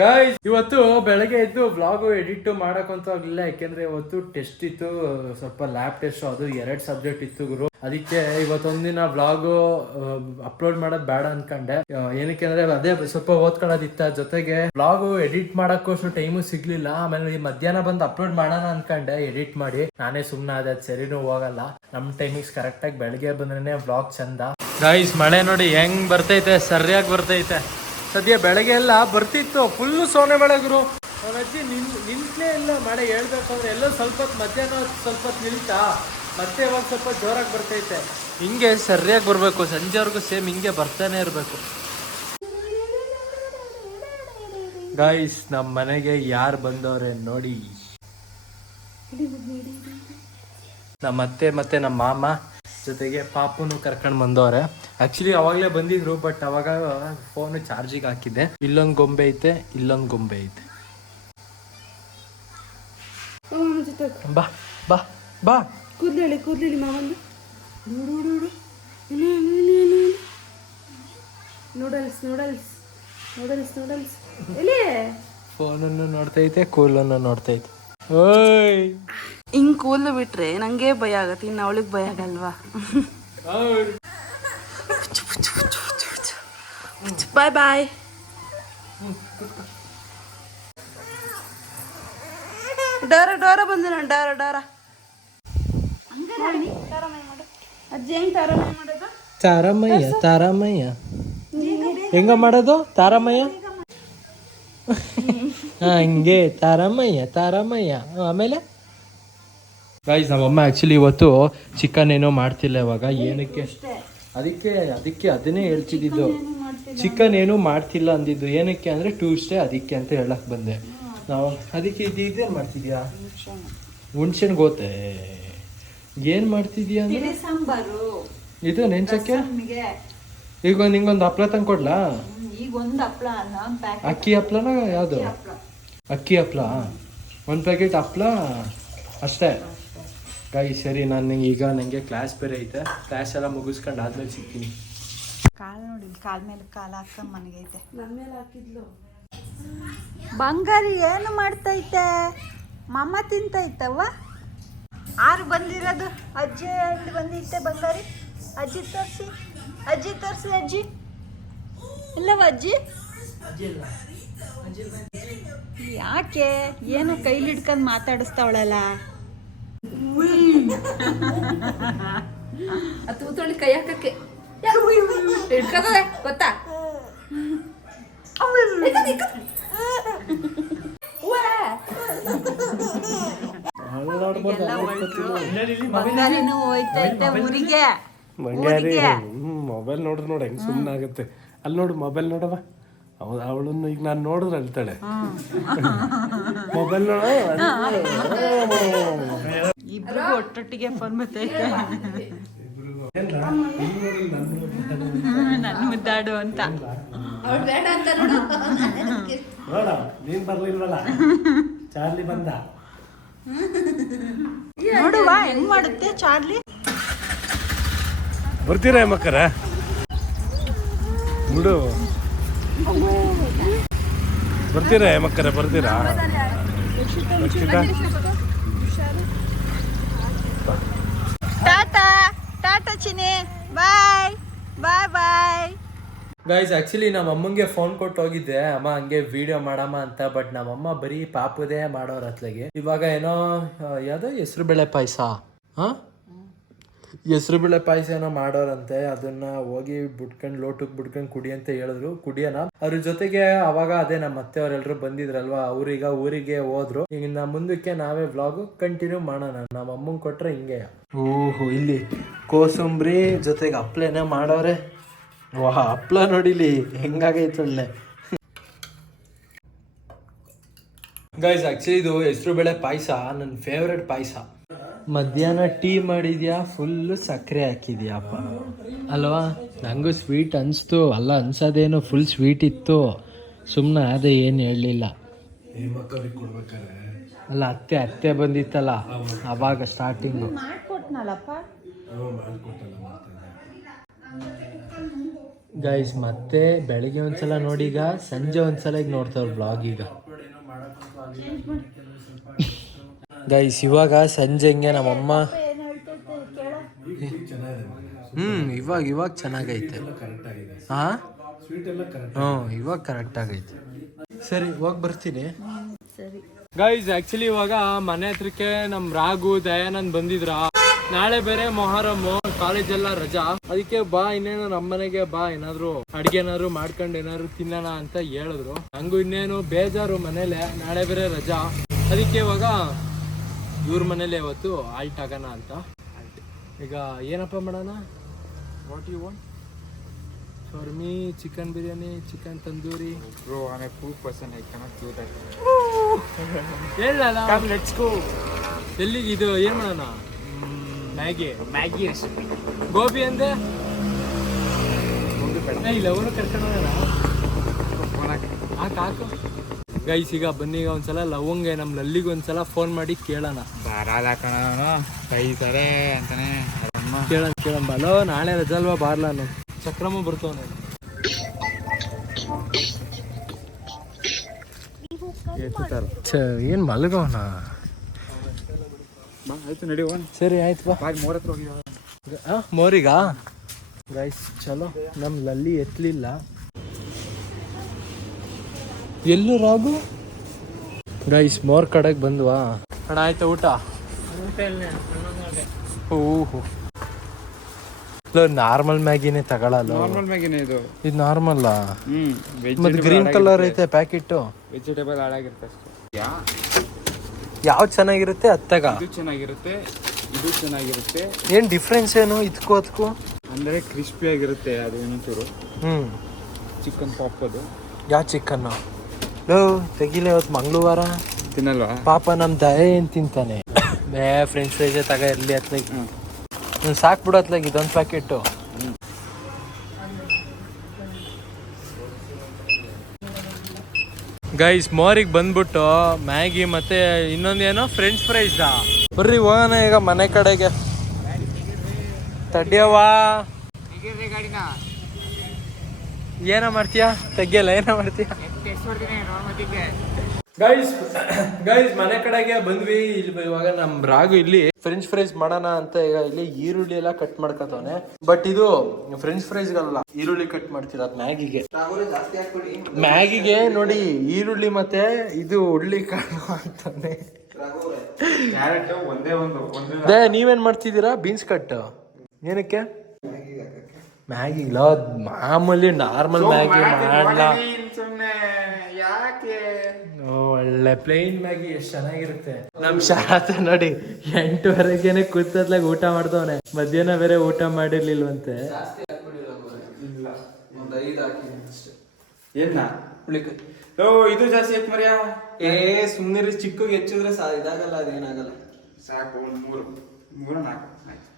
Guys ಇವತ್ತು ಬೆಳಗ್ಗೆ ಎದ್ದು ಬ್ಲಾಗ್ ಎಡಿಟ್ ಮಾಡಕ್ಕಂತೂ ಆಗ್ಲಿಲ್ಲ, ಯಾಕೆಂದ್ರೆ ಇವತ್ತು ಟೆಸ್ಟ್ ಇತ್ತು, ಸ್ವಲ್ಪ ಲ್ಯಾಬ್ ಟೆಸ್ಟ್ ಅದು ಎರಡ್ ಸಬ್ಜೆಕ್ಟ್ ಇತ್ತು ಗುರು. ಅದಕ್ಕೆ ಇವತ್ತೊಂದಿನ ವ್ಲಾಗು ಅಪ್ಲೋಡ್ ಮಾಡೋದ್ ಬೇಡ ಅನ್ಕೊಂಡೆ. ಏನಕ್ಕೆ ಅಂದ್ರೆ ಅದೇ ಸ್ವಲ್ಪ ಓದ್ಕೊಳ್ಳೋದಿತ್ತ, ಜೊತೆಗೆ ಬ್ಲಾಗ್ ಎಡಿಟ್ ಮಾಡಕ್ಕೂ ಅಷ್ಟು ಟೈಮು ಸಿಗ್ಲಿಲ್ಲ, ಆಮೇಲೆ ಈ ಮಧ್ಯಾಹ್ನ ಬಂದು ಅಪ್ಲೋಡ್ ಮಾಡೋಣ ಅನ್ಕೊಂಡೆ ಎಡಿಟ್ ಮಾಡಿ. ನಾನೇ ಸುಮ್ಮನೆ ಅದ ಸರಿನೂ ಹೋಗಲ್ಲ. ನಮ್ಮ ಟೈಮಿಂಗ್ಸ್ ಕರೆಕ್ಟಾಗಿ ಬೆಳಗ್ಗೆ ಬಂದ್ರೆ ಬ್ಲಾಗ್ ಚಂದ. ಗೈಸ್ ಮಳೆ ನೋಡಿ ಹೆಂಗ್ ಬರ್ತೈತೆ, ಸರಿಯಾಗಿ ಬರ್ತೈತೆ. ಸದ್ಯ ಬೆಳಗ್ಗೆ ಎಲ್ಲ ಬರ್ತಿತ್ತು ಫುಲ್ಲು ಸೋನೆ ಬೆಳಗ್ರು ಅವನಜ್ಜಿ ನಿನ್ ನಿಂತಲೇ ಇಲ್ಲ ಮಳೆ ಹೇಳ್ಬೇಕಂದ್ರೆ ಎಲ್ಲೋ ಸ್ವಲ್ಪ ಹೊತ್ತು ಮಧ್ಯಾಹ್ನ ಸ್ವಲ್ಪ ಹೊತ್ತು ನಿಲ್ತಾ? ಮತ್ತೆ ಇವಾಗ ಸ್ವಲ್ಪ ಜೋರಾಗಿ ಬರ್ತೈತೆ. ಹಿಂಗೆ ಸರಿಯಾಗಿ ಬರಬೇಕು ಸಂಜೆವರೆಗೂ ಸೇಮ್ ಹಿಂಗೆ ಬರ್ತಾನೆ ಇರಬೇಕು. ಗಾಯ್ಸ್ ನಮ್ಮ ಮನೆಗೆ ಯಾರು ಬಂದವ್ರೆ ನೋಡಿ. ನಮ್ಮ ಅತ್ತೆ ಮತ್ತೆ ನಮ್ಮ ಮಾಮ ಜೊತೆಗೆ ಪಾಪುನು ಕರ್ಕೊಂಡು ಬಂದವ್ರೆ. ಆಕ್ಚುಲಿ ಅವಾಗಲೇ ಬಂದಿದ್ರು ಬಟ್ ಅವಾಗ ಫೋನ್ ಚಾರ್ಜಿಗೆ ಹಾಕಿದ್ದೆ. ಇಲ್ಲೊಂದು ಗೊಂಬೆ ಐತೆ ಇಲ್ಲೊಂದು ಗೊಂಬೆ ಐತೆ. ಬಾ ಬಾ ಬಾ. ಕೂದ್ಲೇಳಿ ಕೂದ್ಲೇಳಿ ಮಾವಂದು ನೋಡು ನೂಡಲ್ಸ್ ನೂಡಲ್ಸ್ ನೂಡಲ್ಸ್ ನೂಡಲ್ಸ್ ಎಲ್ಲಿ? ಫೋನನ್ನು ನೋಡ್ತೈತೆ ಕೂಲನ್ನು ನೋಡ್ತೈತೆ ಓಯ್. ಹಿಂಗ್ ಕೂದಲು ಬಿಟ್ರೆ ನಂಗೆ ಭಯ ಆಗತ್ತೆ ಇನ್ನು ಅವಳಿಗೆ ಭಯ ಆಗಲ್ವಾ? ಬಾಯ್ ಬಾಯ್ ಡೋರ ಡೋರ ಬಂದ ನಾನು ಡೋರ ಡೋರ. ಅಜ್ಜಿ ಹೆಂಗ್ ತಾರಮಯ ಮಾಡೋದು? ತಾರಮಯ್ಯ ತಾರಮಯ್ಯ. ಹೆಂಗ ಮಾಡೋದು? ತಾರಮಯ್ಯ? ಹಂಗೆ ಹಿಂಗೆ. ತಾರಮಯ್ಯ ತಾರಮಯ್ಯ. ಆಮೇಲೆ? ಗಾಯ್ಸ್ ನಮ್ಮಮ್ಮ ಆ್ಯಕ್ಚುಲಿ ಇವತ್ತು ಚಿಕನ್ ಏನೋ ಮಾಡ್ತಿಲ್ಲ ಇವಾಗ. ಏನಕ್ಕೆ? ಅದಕ್ಕೆ ಅದಕ್ಕೆ ಅದನ್ನೇ ಹೇಳ್ತಿದ್ದು. ಚಿಕನ್ ಏನು ಮಾಡ್ತಿಲ್ಲ ಅಂದಿದ್ದು. ಏನಕ್ಕೆ ಅಂದರೆ ಟ್ಯೂಸ್ಡೇ ಅದಕ್ಕೆ ಅಂತ ಹೇಳಕ್ ಬಂದೆ. ನಾವು ಅದಕ್ಕೆ ಇದು ಇದೇನು ಮಾಡ್ತಿದ್ಯಾ? ಹುಣ್ಸೆನ್ ಗೋತೆ ಏನು ಮಾಡ್ತಿದ್ಯಾ ಅಂದ್ರೆ? ಇದು ನೆಂಚಕ್ಕೆ? ಈಗ ನಿಂಗೊಂದು ಹಪ್ಳ ತಂದು ಕೊಡ್ಲಾ? ಅಕ್ಕಿ ಹಪ್ಳನ ಯಾವುದು? ಅಕ್ಕಿ ಹಪ್ಳ. ಒಂದು ಪ್ಯಾಕೆಟ್ ಹಪ್ಳ? ಅಷ್ಟೇ. ಗಾಯಿ ಸರಿ ನಾನು ಈಗ ನನಗೆ ಕ್ಲಾಸ್ ಬೇರೆ ಐತೆ. ಕ್ಲಾಸ್ ಎಲ್ಲ ಮುಗಿಸ್ಕೊಂಡು ಆದ್ಮೇಲೆ ಸಿಗ್ತೀನಿ. ಕಾಲ್ ನೋಡಿ ಕಾಲ ಮೇಲೆ ಕಾಲು ಮನೆಗೈತೆ. ನನ್ನ ಮೇಲೆ ಹಾಕಿದ್ಲು. ಬಂಗಾರಿ ಏನು ಮಾಡ್ತೈತೆ? ಮಮ್ಮ ತಿಂತೈತವ್ವ? ಆರು ಬಂದಿರೋದು. ಅಜ್ಜಿ ಎಲ್ಲಿ ಬಂದೈತೆ ಬಂಗಾರಿ? ಅಜ್ಜಿ ತೋರಿಸಿ. ಅಜ್ಜಿ ತೋರಿಸಿ ಅಜ್ಜಿ. ಇಲ್ಲವ ಅಜ್ಜಿ? ಯಾಕೆ? ಏನು ಕೈಲಿ ಹಿಡ್ಕೊಂಡು ಮಾತಾಡಿಸ್ತಾವಳಲ್ಲ? ತೂತೊಳಿ ಕೈ ಹಾಕಕ್ಕೆ. ಹಿಡ್ಕತದೆ ಗೊತ್ತಾ? ಮೊಬೈಲ್ ನೋಡ್ರಿ ನೋಡಿ ಹೆಂಗ್ ಸುಮ್ಮನೆ ಆಗುತ್ತೆ. ಅಲ್ಲಿ ನೋಡು ಮೊಬೈಲ್ ನೋಡವ ಅವಳು ಅವಳನ್ನು ಈಗ ನಾನು ನೋಡಿದ್ರೆ ಅಳ್ತಾಳೆ. ಮೊಬೈಲ್ ನೋಡ ಇಬ್ರಿಗೂ ಒಟ್ಟೊಟ್ಟಿಗೆ ಫೋನ್ ಬರ್ತೈತೆ ನನ್ನ ಮುದ್ದಾಡು ಅಂತ ನೋಡ. ನೀನ್ ಬರ್ಲಿಲ್ವಲ್ಲ? ಚಾರ್ಲಿ ಬಂದ. ನೋಡುವ ಹೆಂಗ್ ಮಾಡುತ್ತೆ ಚಾರ್ಲಿ? ಬರ್ತೀರಾ ಮಕ್ಕರ ಬಿಡು ಬರ್ತೀರಾ ಮಕ್ಕರ ಬರ್ತೀರಾ? Rakshita? Tata Tata Chini bye bye bye. Guys actually ನಮ್ಮ ಅಮ್ಮಂಗೆ ಫೋನ್ ಕೊಟ್ಟು ಹೋಗಿದ್ದೆ ಅಮ್ಮ, ಹಂಗೆ ವಿಡಿಯೋ ಮಾಡಮ್ಮ ಅಂತ ಬಟ್ ನಮ್ಮಮ್ಮ ಬರೀ ಪಾಪದೇ ಮಾಡೋರ ಅತ್ಲಾಗೆ. ಇವಾಗ ಏನೋ ಯಾವುದೋ ಹೆಸರು ಬೇಳೆ ಪಾಯಸ, ಹಾಂ? ಹೆಸರು ಬೇಳೆ ಪಾಯಸ ಏನೋ ಮಾಡೋರಂತೆ. ಅದನ್ನ ಹೋಗಿ ಬಿಟ್ಕೊಂಡು ಲೋಟಕ್ಕೆ ಬಿಟ್ಕೊಂಡು ಕುಡಿ ಅಂತ ಹೇಳಿದ್ರು. ಕುಡಿಯೋಣ. ಅವ್ರ ಜೊತೆಗೆ ಅವಾಗ ಅದೇ ನಮ್ಮ ಮತ್ತೆ ಅವರೆಲ್ಲರೂ ಬಂದಿದ್ರಲ್ವಾ, ಅವ್ರೀಗ ಊರಿಗೆ ಹೋದ್ರು. ಈಗ ನಾ ಮುಂದಕ್ಕೆ ನಾವೇ ವ್ಲಾಗು ಕಂಟಿನ್ಯೂ ಮಾಡೋಣ. ನಮ್ಮ ಅಮ್ಮಂಗೆ ಕೊಟ್ರೆ ಹಿಂಗೆ. ಓಹೋ, ಇಲ್ಲಿ ಕೋಸಂಬರಿ ಜೊತೆಗೆ ಅಪ್ಲೇನೇ ಮಾಡೋರೆ. ವಾ ಹಪ್ಳ ನೋಡಿಲಿ ಹೆಂಗಾಗೈತೆ ಒಳ್ಳೆ. ಗೈಸ್ ಆಕ್ಚುಲಿ ಇದು ಹೆಸರು ಬೇಳೆ ಪಾಯಸ ನನ್ನ ಫೇವ್ರೆಟ್ ಪಾಯಸ. ಮಧ್ಯಾಹ್ನ ಟೀ ಮಾಡಿದ್ಯಾ ಫುಲ್ಲು ಸಕ್ಕರೆ ಹಾಕಿದ್ಯಾಪ್ಪ. ಅಲ್ವಾ? ನನಗೂ ಸ್ವೀಟ್ ಅನಿಸ್ತು ಅಲ್ಲ ಅನ್ಸೋದೇನು ಫುಲ್ ಸ್ವೀಟ್ ಇತ್ತು. ಸುಮ್ಮನೆ ಅದೇ ಏನು ಹೇಳಲಿಲ್ಲ. ಅಲ್ಲ ಅತ್ತೆ ಅತ್ತೆ ಬಂದಿತ್ತಲ್ಲ ಅವಾಗ ಸ್ಟಾರ್ಟಿಂಗು ಮಾಡ್ಕೊಟ್ನಲ್ಲಪ್ಪ? ಗೈಸ್ ಮತ್ತೆ ಬೆಳಿಗ್ಗೆ ಒಂದ್ಸಲ ನೋಡಿ ಈಗ ಸಂಜೆ ಒಂದ್ಸಲ ಈಗ ನೋಡ್ತಾವ್ರ ಬ್ಲಾಗ್ ಈಗ. ಗೈಸ್ ಇವಾಗ ಸಂಜೆ ಹಿಂಗೆ ನಮ್ಮಮ್ಮ? ಹ್ಮ್, ಇವಾಗ ಇವಾಗ ಚೆನ್ನಾಗೈತೆ. ಹಾ ಹ್ಞೂ, ಇವಾಗ ಕರೆಕ್ಟ್ ಆಗೈತೆ. ಸರಿ ಹೋಗಿ ಬರ್ತೀನಿ. ಗೈಸ್ ಆಕ್ಚುಲಿ ಇವಾಗ ಮನೆ ಹತ್ರಕ್ಕೆ ನಮ್ ರಾಘು, ದಯಾನಂದ್ ಬಂದಿದ್ರ? ನಾಳೆ ಬೇರೆ ಮೊಹರಮ್ ಕಾಲೇಜ್ ಎಲ್ಲ ರಜಾ. ಅದಕ್ಕೆ ಬಾ ಇನ್ನೇನು ನಮ್ಮನೆಗೆ ಬಾ ಏನಾದ್ರು ಅಡ್ಗೆ ಏನಾದ್ರು ಮಾಡ್ಕೊಂಡು ಏನಾದ್ರು ತಿನ್ನೋಣ ಅಂತ ಹೇಳಿದ್ರು. ಹಂಗು ಇನ್ನೇನು ಬೇಜಾರು ಮನೇಲೆ ನಾಳೆ ಬೇರೆ ರಜಾ. ಅದಕ್ಕೆ ಇವಾಗ ಇವ್ರ ಮನೇಲೆ ಇವತ್ತು ಆಲ್ಟ್ ಆಗೋಣ ಅಂತ. ಈಗ ಏನಪ್ಪ ಮಾಡೋಣ? What you want for me chicken biryani chicken tandoori. Bro. ಹೇಳಲ್ಲ. ಎಲ್ಲಿಗೆ ಇದು ಏನು ಮಾಡೋಣ? ಮ್ಯಾಗಿ. ಮ್ಯಾಗಿ ರೆಸಿಪಿ ಗೋಬಿ ಅಂದೆ ಇಲ್ಲ ಅವನು ಕರ್ಕೊಂಡು ಆ ಹಾಕು ಹಾಕು ಗೈಸ್ ಈಗ ಬನ್ನಿ ಈಗ ಒಂದ್ಸಲ ಲವಂಗೆ ನಮ್ ಲಲ್ಲಿಗೆ ಒಂದ್ಸಲ ಫೋನ್ ಮಾಡಿ ಕೇಳೋಣ. ಬರಲ್ಲ ಕಣ ಬೈತಾರೆ ಅಂತಾನೆ. ಅಮ್ಮ ಕೇಳೋಣ ಕೇಳೋಣ ಬಲೋ ನಾಳೆ ರಜಲ್ವಾ ಬಾರ್ಲ ಚಕ್ರಮ ಚಕ್ರಮ್ಮ ಬರ್ತವನೆ. ಏನ್ ಮಲಗೋಣ ಆಯ್ತು ಸರಿ ಆಯ್ತು ಬಾ. ಮೂರ್ ಹತ್ರ ಮೋರಿಗಾ? ಗೈಸ್ ಚಲೋ. ನಮ್ ಲಲ್ಲಿ ಎತ್ತಲಿಲ್ಲ ಎಲ್ಲೂ ರಾಗು? ಗೈಸ್ ಮೋರ್ ಕಡೆಗೆ ಬಂದ್ವಾ? ಅಣ್ಣ ಆಯ್ತು ಊಟ? ಓಹೋ. ನಾರ್ಮಲ್ ಮ್ಯಾಗಿನೇ ತಗೊಳಲ್ಲ? ನಾರ್ಮಲ್ ಮ್ಯಾಗಿನೇ ಇದು. ಇದು ನಾರ್ಮಲ್ ಮತ್ತೆ ಗ್ರೀನ್ ಕಲರ್ ಐತೆ ಪ್ಯಾಕೆಟ್ ವೆಜಿಟೇಬಲ್ ಹಾಳಾಗಿರುತ್ತೆ ಅಷ್ಟೇ. ಯಾ? ಯಾವ್ದು ಚೆನ್ನಾಗಿರುತ್ತೆ ಅತ್ತಾಗ? ಇದು ಚೆನ್ನಾಗಿರುತ್ತೆ ಇದು ಚೆನ್ನಾಗಿರುತ್ತೆ. ಏನು ಡಿಫ್ರೆನ್ಸ್ ಏನು ಇದಕ್ಕೂ ಅದಕ್ಕೂ ಅಂದ್ರೆ ಕ್ರಿಸ್ಪಿ ಆಗಿರುತ್ತೆ ಅದು ಒಂಚೂರು. ಹ್ಮ್. ಚಿಕನ್ ಪಾಪ್ ಅದು. ಯಾವ ಚಿಕನ್ನು ಲೋ ತೆಗಿಲೆ ಇವತ್ತು ಮಂಗಳವಾರ. ತಿನ್ನಲ್ವಾ? ಪಾಪ ನಮ್ಮ ದಯೆ ಏನು ತಿಂತಾನೆ? ಬೇ ಫ್ರೆಂಚ್ ಫ್ರೈಸೇ ತಗ ಇರಲಿ ಅತ್ಲಾಗ ಹ್ಞೂ ಸಾಕ್ ಅತ್ಲಾಗಿ ಅತ್ಲಾಗ ಇದೊಂದು ಪ್ಯಾಕೆಟು ಗೈಸ್ ಮೋರಿಗೆ ಬಂದ್ಬಿಟ್ಟು ಮ್ಯಾಗಿ ಮತ್ತೆ ಇನ್ನೊಂದೇನೋ ಫ್ರೆಂಚ್ ಫ್ರೈಸ್ ಬರ್ರಿ ಹೋಗೋಣ ಈಗ ಮನೆ ಕಡೆಗೆ. ತಡ್ಯವಾ ಏನ ಮಾಡ್ತೀಯ? ತೆಗಿಯಲ್ಲ, ಏನ ಮಾಡ್ತೀಯ? ಗೈಸ್ ಗೈಸ್ ಮನೆ ಕಡೆಗೆ ಬಂದ್ವಿ. ಇಲ್ಲಿ ಇವಾಗ ನಮ್ ರಾಗು ಇಲ್ಲಿ ಫ್ರೆಂಚ್ ಫ್ರೈಸ್ ಮಾಡೋಣ ಅಂತ ಈಗ ಇಲ್ಲಿ ಈರುಳ್ಳಿ ಎಲ್ಲ ಕಟ್ ಮಾಡ್ಕೊತವನೆ. ಬಟ್ ಇದು ಫ್ರೆಂಚ್ ಫ್ರೈಸ್ ಅಲ್ಲ ಈರುಳ್ಳಿ ಕಟ್ ಮಾಡ್ತಿರೋದು ಮ್ಯಾಗಿಗೆ. ಮ್ಯಾಗಿಗೆ ನೋಡಿ ಈರುಳ್ಳಿ ಮತ್ತೆ ಇದು ಉಳ್ಳಿ ಕಾಳು ಅಂತಾನೆ ಕ್ಯಾರೆಟ್ ಒಂದೇ ಒಂದು ಒಂದೇ ದೇ ನೀವೇನ್ ಮಾಡ್ತಿದ್ದೀರಾ? ಬೀನ್ಸ್ ಕಟ್ ಏನಕ್ಕೆ? ಮ್ಯಾಗಿ ಮಾಮೂಲಿ ನಾರ್ಮಲ್ ಮ್ಯಾಗಿ ಮಾಡ್ಲಾ? ಸುಮ್ಮನೆ ಯಾಕೆ? ಒಳ್ಳೆ ಪ್ಲೇನ್ ಮ್ಯಾಗಿ ಎಷ್ಟು ಚೆನ್ನಾಗಿರುತ್ತೆ. ನಮ್ ಶಾರತ ನೋಡಿ ಎಂಟುವರೆಗೇನೆ ಕೂತದ್ಲಾಗ ಊಟ ಮಾಡ್ದವನೆ. ಮಧ್ಯಾಹ್ನ ಬೇರೆ ಊಟ ಮಾಡಿರ್ಲಿಲ್ವಂತೆ. ಓ ಇದು ಜಾಸ್ತಿ ಐತ್ ಮರ್ಯಾ? ಏ ಸುಮ್ಮನೆ ಚಿಕ್ಕಗೆ ಹೆಚ್ಚಿದ್ರೆ ಇದಾಗಲ್ಲ ಅದೇನಾಗಲ್ಲ. ಸಾಕು ಒಂದು ಮೂರು ಮೂರು ನಾಲ್ಕು ಆಯ್ತು.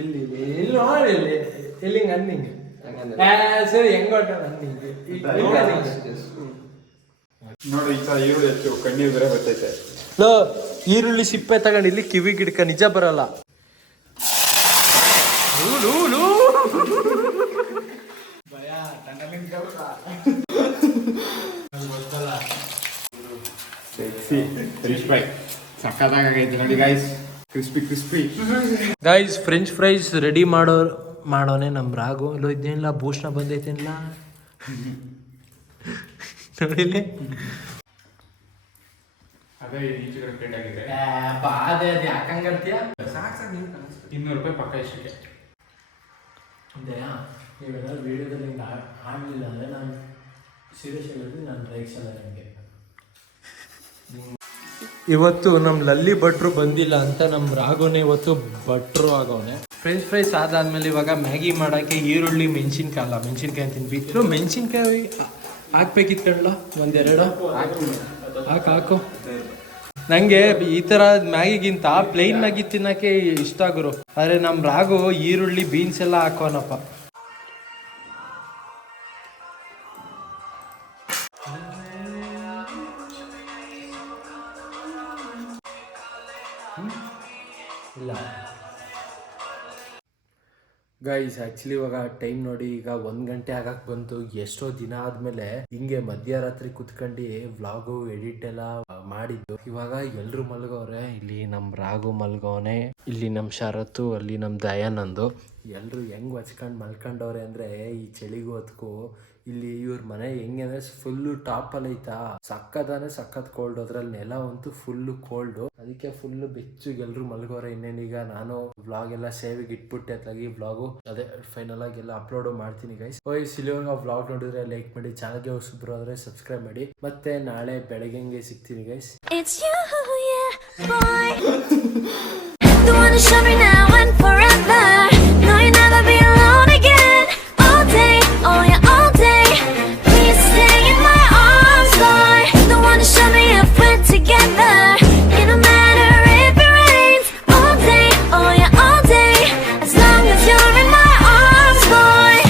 ಎಲ್ಲಿ ಎಲ್ಲಿ ನೋಡಿ ಎಲ್ಲಿ ಎಲ್ಲಿ ಅನ್ನಿಂಗ್ ಸರಿ ಹೆಂಗ್ ಹೊಟ್ಟ ನೋಡಿ ಈ ತರ ಈರುಳ್ಳಿ ಹೆಚ್ಚು ಕಣ್ಣೀರು ಬೇರೆ ಬರ್ತೈತೆ. ಲೋ ಈರುಳ್ಳಿ ಸಿಪ್ಪೆ ತಗೊಂಡು ಇಲ್ಲಿ ಕಿವಿ ಗಿಡಕ ನಿಜ ಬರಲ್ಲ. ನೋಡಿ guys crispy crispy guys French fries ready ಮಾಡೋ ಮಾಡೋನೆ ನಮ್ ರಾಗು. ಇಲ್ಲೋ ಇದೇನಿಲ್ಲ ಭೂಷಣ ಬಂದೈತೇನಿಲ್ಲ ಅದೇ ಈಚೆ ಟ್ರೆಂಡ್ ಆಗಿದೆ. ಸಾಕು ಸಾಕು ನೀವು ಇನ್ನೂರು ರೂಪಾಯಿ ಪಕ್ಕ ಇಷ್ಟಕ್ಕೆ. ನೀವೆಲ್ಲ ವಿಡಿಯೋದಲ್ಲಿ ಹಿಂಗೆ ಆಡಲಿಲ್ಲ ಅಂದರೆ ನಾನು ಸೀರಿಯಸ್ ಹೇಳಿದ್ರೆ ನಾನು ನನಗೆ ಇವತ್ತು ನಮ್ಮ ಲಲ್ಲಿ ಭಟ್ರು ಬಂದಿಲ್ಲ ಅಂತ ನಮ್ಮ ರಾಘವನೇ ಇವತ್ತು ಭಟ್ರು ಆಗೋನೆ ಫ್ರೆಂಚ್ ಫ್ರೈಸ್ ಆದಾದ್ಮೇಲೆ ಇವಾಗ ಮ್ಯಾಗಿ ಮಾಡೋಕ್ಕೆ ಈರುಳ್ಳಿ ಮೆಣಸಿನ್ಕಾಯಿ ಅಲ್ಲ ಮೆಣಸಿನ್ಕಾಯಿ ಅಂತೀನಿ. ಬಿಟ್ಟರು ಮೆಣಸಿನ್ಕಾಯಿ ಹಾಕ್ಬೇಕಿತ್ತು ಕಣ್ಲ ಒಂದೆರಡು? ಹಾಕು. ಹಾಕು ನಂಗೆ ಈ ತರ ಮ್ಯಾಗಿಗಿಂತ ಪ್ಲೇನ್ ಮ್ಯಾಗಿ ತಿನ್ನಕ್ಕೆ ಇಷ್ಟ ಗುರು. ಆದ್ರೆ ನಮ್ ರಾಗು ಈರುಳ್ಳಿ ಬೀನ್ಸ್ ಎಲ್ಲ ಹಾಕೋನಪ್ಪ ಗೈಸ್ ಆ್ಯಕ್ಚುಲಿ ಇವಾಗ ಟೈಮ್ ನೋಡಿ ಈಗ ಒಂದ್ ಗಂಟೆ ಆಗಕ್ಕೆ ಬಂತು. ಎಷ್ಟೋ ದಿನ ಆದ್ಮೇಲೆ ಹಿಂಗೆ ಮಧ್ಯರಾತ್ರಿ ಕುತ್ಕೊಂಡು ವ್ಲಾಗು ಎಡಿಟ್ ಎಲ್ಲ ಮಾಡಿದ್ದು. ಇವಾಗ ಎಲ್ಲರೂ ಮಲ್ಗವ್ರೆ ಇಲ್ಲಿ ನಮ್ ರಾಘು ಮಲ್ಗವನೆ ಇಲ್ಲಿ ನಮ್ ಶರತ್ತು, ಅಲ್ಲಿ ನಮ್ ದಯಾನಂದು. ಎಲ್ರು ಹೆಂಗ್ ಹಚ್ಕೊಂಡು ಮಲ್ಕೊಂಡವ್ರೆ ಅಂದ್ರೆ ಈ ಚಳಿಗೂ ಹೊತ್ಕು ಇಲ್ಲಿ ಇವ್ರ ಮನೆ ಹೆಂಗೆ ಅಂದ್ರೆ ಫುಲ್ಲು ಟಾಪ್ ಅಲ್ಲಿ ಐತಾ? ಸಕ್ಕತ್ತಾನೆ ಸಕ್ಕತ್ ಕೋಲ್ಡ್ ಅದ್ರಲ್ಲಿ ನೆಲ ಅಂತೂ ಫುಲ್ ಕೋಲ್ಡ್ ಅದಕ್ಕೆ ಫುಲ್ ಬೆಚ್ಚಗೆ ಎಲ್ರು ಮಲಗೋರ ಇನ್ನೇನೀಗ ನಾನು ವ್ಲಾಗ್ ಎಲ್ಲ ಸೇವಿಗೆ ಇಟ್ಬಿಟ್ಟೆ ಅತ್ಲಾಗಿ ವ್ಲಾಗು ಅದೇ ಫೈನಲ್ ಆಗಿ ಎಲ್ಲ ಅಪ್ಲೋಡ್ ಮಾಡ್ತೀನಿ ಗೈಸ್ ಓಯ್ ಸಿಲಿವರ್ಗ ವ್ಲಾಗ್ ನೋಡಿದ್ರೆ ಲೈಕ್ ಮಾಡಿ ಚಾನಲ್ಗೆ ಹೊಸಬ್ರು ಆದ್ರೆ ಸಬ್ಸ್ಕ್ರೈಬ್ ಮಾಡಿ. ಮತ್ತೆ ನಾಳೆ ಬೆಳಗ್ಗೆಂಗೆ ಸಿಗ್ತೀನಿ ಗೈಸ್